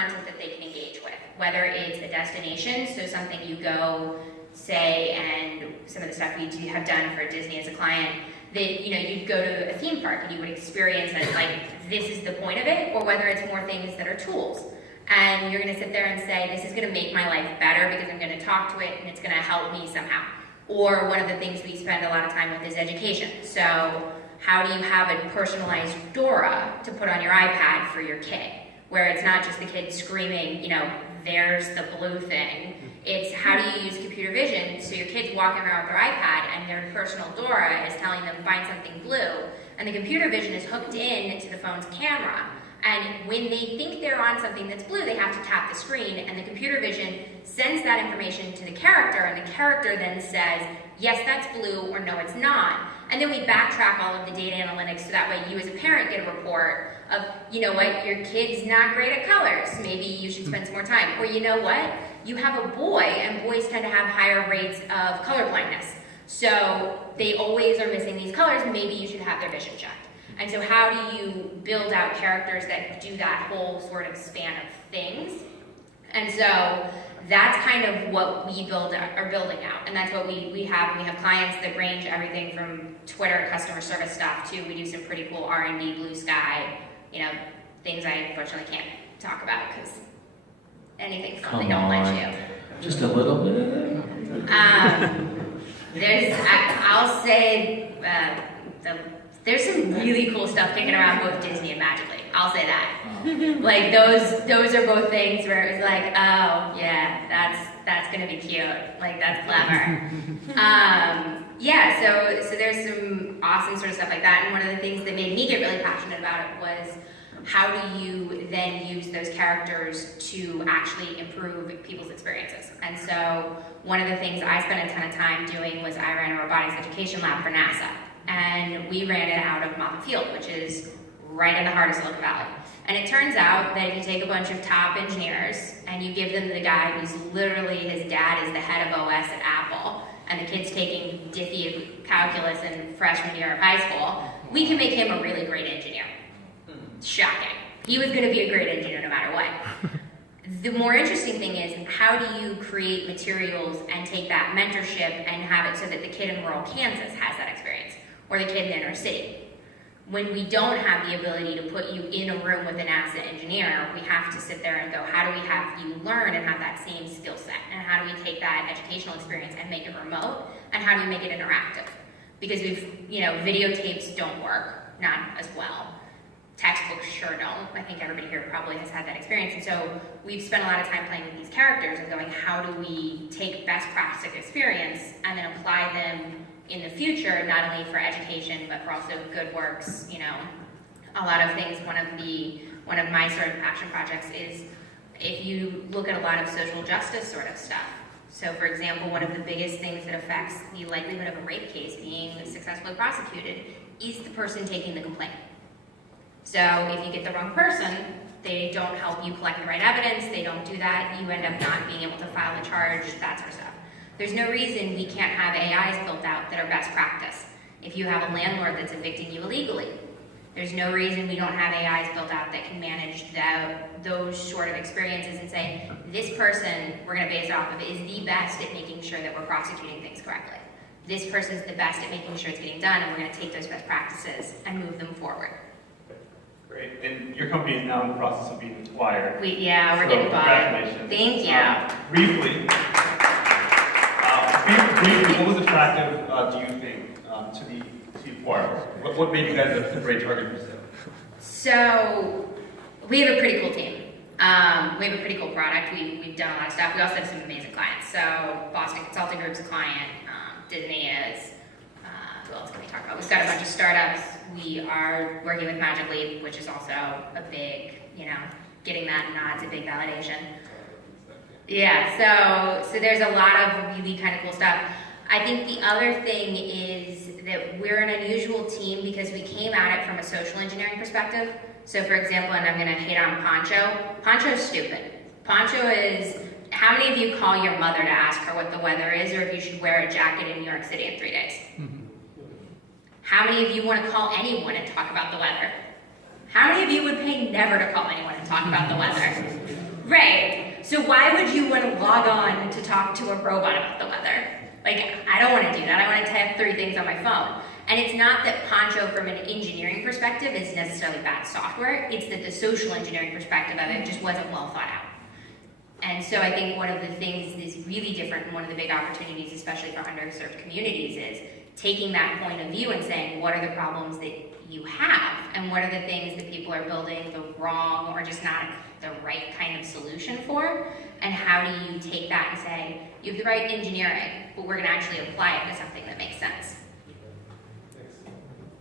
content that they can engage with, whether it's a destination, so something you go, say, and some of the stuff we have done for Disney as a client, that you'd go to a theme park and you would experience it like this is the point of it, or whether it's more things that are tools. And you're going to sit there and say, this is going to make my life better because I'm going to talk to it and it's going to help me somehow. Or one of the things we spend a lot of time with is education. So how do you have a personalized Dora to put on your iPad for your kid, where it's not just the kid screaming, there's the blue thing. It's how do you use computer vision so your kid's walking around with their iPad and their personal Dora is telling them find something blue, and the computer vision is hooked in to the phone's camera. And when they think they're on something that's blue, they have to tap the screen, and the computer vision sends that information to the character, and the character then says, yes, that's blue, or no, it's not. And then we backtrack all of the data analytics so that way you as a parent get a report of, you know what, your kid's not great at colors. Maybe you should spend some more time. Or you know what, you have a boy, and boys tend to have higher rates of color blindness. So they always are missing these colors. Maybe you should have their vision checked. And so how do you build out characters that do that whole sort of span of things? And so that's kind of what we are building out. And that's what we have. We have clients that range everything from Twitter customer service stuff to we do some pretty cool R&D, blue sky, things I unfortunately can't talk about because anything's something they don't let you. Just a little bit of that. I'll say there's some really cool stuff kicking around both Disney and Magic Leap. I'll say that. Like those are both things where it was like, oh yeah, that's gonna be cute. Like that's clever. So there's some awesome sort of stuff like that. And one of the things that made me get really passionate about it was how do you then use those characters to actually improve people's experiences? And so one of the things I spent a ton of time doing was I ran a robotics education lab for NASA. And we ran it out of Moffett Field, which is right in the heart of Silicon Valley. And it turns out that if you take a bunch of top engineers and you give them the guy who's literally, his dad is the head of OS at Apple, and the kid's taking Diffie calculus in freshman year of high school, we can make him a really great engineer. Shocking. He was going to be a great engineer no matter what. The more interesting thing is, how do you create materials and take that mentorship and have it so that the kid in rural Kansas has that experience, or the kid in the inner city? When we don't have the ability to put you in a room with a NASA engineer, we have to sit there and go, how do we have you learn and have that same skill set? And how do we take that educational experience and make it remote? And how do we make it interactive? Because videotapes don't work, not as well. Textbooks sure don't. I think everybody here probably has had that experience. And so we've spent a lot of time playing with these characters and going, how do we take best practice experience and then apply them in the future, not only for education, but for also good works, a lot of things. One of my sort of passion projects is if you look at a lot of social justice sort of stuff. So for example, one of the biggest things that affects the likelihood of a rape case being successfully prosecuted is the person taking the complaint. So if you get the wrong person, they don't help you collect the right evidence, they don't do that, you end up not being able to file a charge, that sort of stuff. There's no reason we can't have AIs built out that are best practice. If you have a landlord that's evicting you illegally, there's no reason we don't have AIs built out that can manage those sort of experiences and say, this person we're going to base it off of is the best at making sure that we're prosecuting things correctly. This person's the best at making sure it's getting done, and we're going to take those best practices and move them forward. Great. And your company is now in the process of being acquired. We're getting bought. Congratulations. Thank you. Briefly, what was attractive, do you think, to acquire? What made you guys a great target for sale? So we have a pretty cool team. We have a pretty cool product. We've done a lot of stuff. We also have some amazing clients. So Boston Consulting Group's a client. Disney is. Who else can we talk about? We've got a bunch of startups. We are working with Magic Leap, which is also a big, getting that nod's a big validation. Yeah, so there's a lot of really kind of cool stuff. I think the other thing is that we're an unusual team because we came at it from a social engineering perspective. So for example, and I'm gonna hate on Poncho. Poncho's stupid. Poncho is, how many of you call your mother to ask her what the weather is or if you should wear a jacket in New York City in 3 days? How many of you want to call anyone and talk about the weather? How many of you would pay never to call anyone and talk about the weather? Right. So why would you want to log on to talk to a robot about the weather? Like, I don't want to do that. I want to type 3 things on my phone. And it's not that Poncho, from an engineering perspective, is necessarily bad software. It's that the social engineering perspective of it just wasn't well thought out. And so I think one of the things that's really different, and one of the big opportunities, especially for underserved communities, is taking that point of view and saying, what are the problems that you have? And what are the things that people are building the wrong or just not the right kind of solution for? And how do you take that and say, you have the right engineering, but we're gonna actually apply it to something that makes sense?